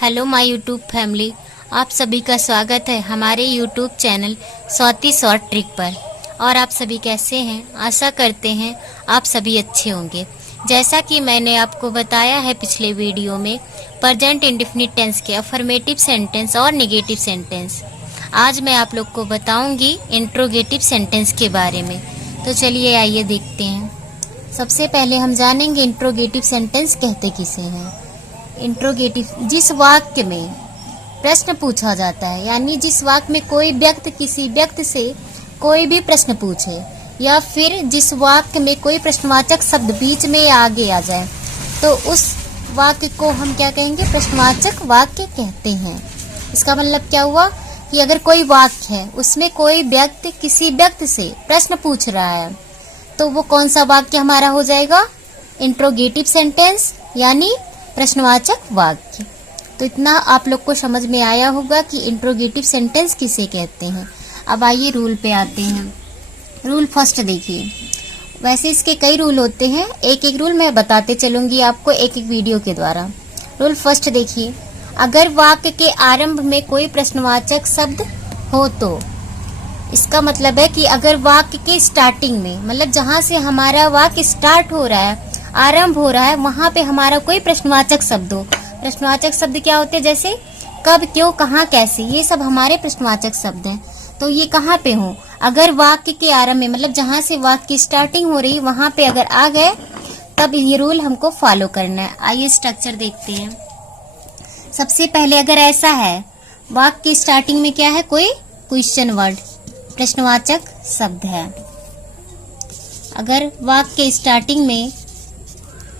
Hello my YouTube family, आप सभी का स्वागत है हमारे YouTube channel Swati short trick पर। और आप सभी कैसे हैं? आशा करते हैं आप सभी अच्छे होंगे। जैसा कि मैंने आपको बताया है पिछले वीडियो में प्रेजेंट इंडेफिनिट टेंस के अफर्मेटिव सेंटेंस और नेगेटिव सेंटेंस, आज मैं आप लोग को बताऊंगी इंट्रोगेटिव सेंटेंस के बारे में। तो चलिए आइए देखते हैं। सबसे पहले हम जानेंगे इंट्रोगेटिव सेंटेंस कहते किसे हैं। इंट्रोगेटिव जिस वाक्य में प्रश्न पूछा जाता है, यानी जिस वाक्य में कोई व्यक्ति किसी व्यक्ति से कोई भी प्रश्न पूछे, या फिर जिस वाक्य में कोई प्रश्नवाचक शब्द बीच में आगे आ जाए, तो उस वाक्य को हम क्या कहेंगे? प्रश्नवाचक वाक्य कहते हैं। इसका मतलब क्या हुआ कि अगर कोई वाक्य है उसमें कोई व्यक्ति किसी व्यक्ति से प्रश्न पूछ रहा है, तो वो कौन सा वाक्य हमारा हो जाएगा? इंट्रोगेटिव सेंटेंस, यानी प्रश्नवाचक वाक्य। तो इतना आप लोग को समझ में आया होगा कि इंट्रोगेटिव सेंटेंस किसे कहते हैं। अब आइए रूल पे आते हैं। रूल फर्स्ट देखिए। वैसे इसके कई रूल होते हैं, एक एक रूल मैं बताते चलूंगी आपको एक एक वीडियो के द्वारा। रूल फर्स्ट देखिए, अगर वाक्य के आरंभ में कोई प्रश्नवाचक शब्द हो तो इसका मतलब है कि अगर वाक्य के स्टार्टिंग में, मतलब जहां से हमारा वाक्य स्टार्ट हो रहा है, आरंभ हो रहा है, वहां पे हमारा कोई प्रश्नवाचक शब्द हो। प्रश्नवाचक शब्द क्या होते हैं? जैसे कब, क्यों, कहाँ, कैसे, ये सब हमारे प्रश्नवाचक शब्द हैं। तो ये कहाँ पे हो? अगर वाक्य के आरंभ में, मतलब जहां से वाक्य की स्टार्टिंग हो रही है, वहां पे अगर आ गए, तब ये रूल हमको फॉलो करना है। आइए स्ट्रक्चर देखते हैं। सबसे पहले अगर ऐसा है, वाक्य की स्टार्टिंग में क्या है? कोई क्वेश्चन वर्ड, प्रश्नवाचक शब्द है। अगर वाक्य के स्टार्टिंग में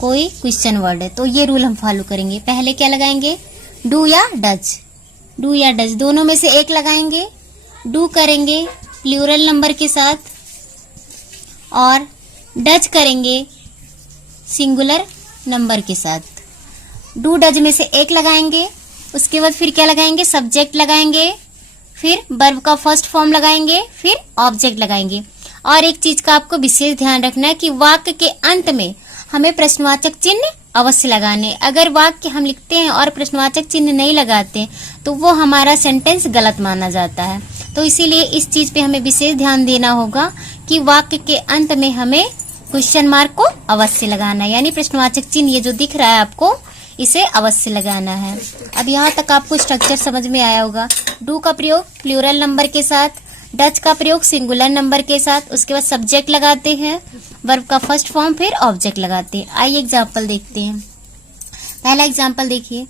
कोई क्वेश्चन वर्ड है, तो ये रूल हम फॉलो करेंगे। पहले क्या लगाएंगे? डू या डज। डू या डज दोनों में से एक लगाएंगे। डू करेंगे प्लूरल नंबर के साथ, और डज करेंगे सिंगुलर नंबर के साथ। डू डज में से एक लगाएंगे, उसके बाद फिर क्या लगाएंगे? सब्जेक्ट लगाएंगे, फिर वर्ब का फर्स्ट फॉर्म लगाएंगे, फिर ऑब्जेक्ट लगाएंगे। और एक चीज का आपको विशेष ध्यान रखना है कि वाक्य के अंत में हमें प्रश्नवाचक चिन्ह अवश्य लगाने। अगर वाक्य हम लिखते हैं और प्रश्नवाचक चिन्ह नहीं लगाते, तो वो हमारा सेंटेंस गलत माना जाता है। तो इसीलिए इस चीज पे हमें विशेष ध्यान देना होगा कि वाक्य के अंत में हमें क्वेश्चन मार्क को अवश्य लगाना है, यानी प्रश्नवाचक चिन्ह ये जो दिख रहा है आपको, इसे अवश्य लगाना है। अब यहाँ तक आपको स्ट्रक्चर समझ में आया होगा। डू का प्रयोग प्लूरल नंबर के साथ, डज का प्रयोग सिंगुलर नंबर के साथ, उसके बाद सब्जेक्ट लगाते हैं, वर्ब का फर्स्ट फॉर्म, फिर ऑब्जेक्ट लगाते हैं। आइए एग्जाम्पल देखते हैं। पहला एग्जाम्पल देखिए,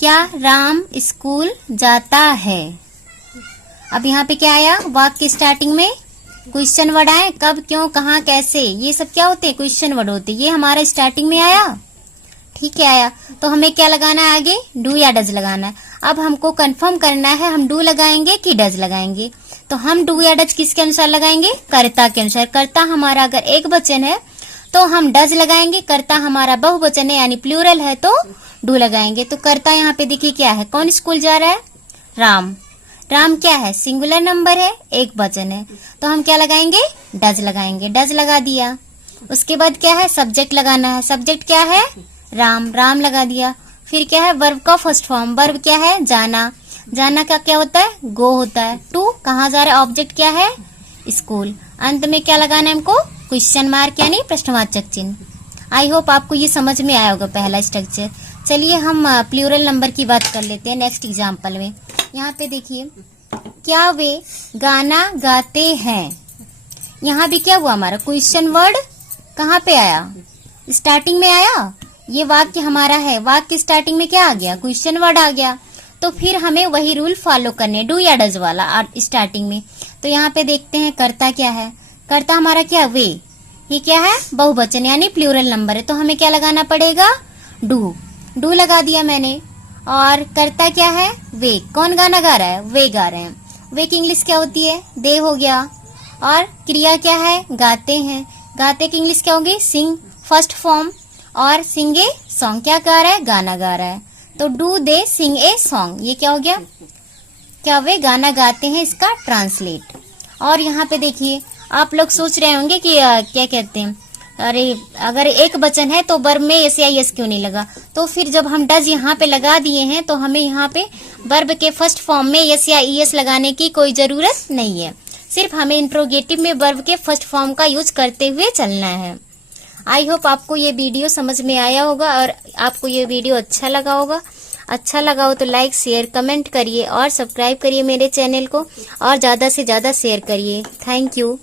क्या राम स्कूल जाता है? अब यहाँ पे क्या आया? वाक्य स्टार्टिंग में क्वेश्चन वर्ड आए, कब, क्यों, कहाँ, कैसे, ये सब क्या होते हैं? क्वेश्चन वर्ड होते हैं। ये हमारा स्टार्टिंग में आया, ठीक है आया। तो हमें क्या लगाना है आगे? डू या डज लगाना है। अब हमको कंफर्म करना है हम डू लगाएंगे कि डज लगाएंगे। तो हम डू या डज किसके अनुसार लगाएंगे? कर्ता के अनुसार। कर्ता हमारा अगर एक वचन है तो हम डज लगाएंगे, कर्ता हमारा बहुवचन है यानी प्लूरल है तो डू लगाएंगे। तो कर्ता यहाँ पे देखिए क्या है? कौन स्कूल जा रहा है? राम। राम क्या है? सिंगुलर नंबर है, एक वचन है, तो हम क्या लगाएंगे? डज लगाएंगे। डज लगा दिया। उसके बाद क्या है? सब्जेक्ट लगाना है। सब्जेक्ट क्या है? राम। राम लगा दिया। फिर क्या है? वर्ब का फर्स्ट फॉर्म। वर्ब क्या है? जाना। जाना का क्या होता है? गो होता है। टू कहाँ जा रहा है? ऑब्जेक्ट क्या है? स्कूल। अंत में क्या लगाना है हमको? क्वेश्चन मार्क यानी प्रश्नवाचक चिन्ह। आई होप आपको ये समझ में आया होगा पहला स्ट्रक्चर। चलिए हम प्लूरल नंबर की बात कर लेते हैं नेक्स्ट एग्जाम्पल में। यहाँ पे देखिए, क्या वे गाना गाते हैं? यहाँ भी क्या हुआ? हमारा क्वेश्चन वर्ड कहाँ पे आया? स्टार्टिंग में आया। ये वाक्य हमारा है, वाक्य स्टार्टिंग में क्या आ गया? क्वेश्चन वर्ड आ गया। तो फिर हमें वही रूल फॉलो करने, डू या डज वाला स्टार्टिंग में। तो यहाँ पे देखते हैं कर्ता क्या है? कर्ता हमारा क्या? वे। ये क्या है? बहुवचन यानी प्लूरल नंबर है, तो हमें क्या लगाना पड़ेगा? डू। डू लगा दिया मैंने। और कर्ता क्या है? वे। कौन गाना गा रहा है? वे गा रहे हैं। वे की इंग्लिश क्या होती है? दे हो गया। और क्रिया क्या है? गाते हैं। गाते की इंग्लिश क्या होगी? सिंग, फर्स्ट फॉर्म। और सिंग ए सॉन्ग, क्या गा रहा है? गाना गा रहा है। तो do they Singh a song, ये क्या हो गया? क्या वे गाना गाते हैं, इसका ट्रांसलेट। और यहाँ पे देखिए, आप लोग सोच रहे होंगे कि क्या कहते हैं, अरे अगर एक वचन है तो वर्ब में एस या एस क्यों नहीं लगा? तो फिर जब हम डज यहाँ पे लगा दिए हैं तो हमें यहाँ पे वर्ब के फर्स्ट फॉर्म में एस या ईएस लगाने की कोई जरूरत नहीं है। सिर्फ हमें इंट्रोगेटिव में वर्ब के फर्स्ट फॉर्म का यूज करते हुए चलना है। आई होप आपको ये वीडियो समझ में आया होगा और आपको ये वीडियो अच्छा लगा होगा। अच्छा लगा हो तो लाइक शेयर कमेंट करिए और सब्सक्राइब करिए मेरे चैनल को और ज़्यादा से ज़्यादा शेयर करिए। Thank you.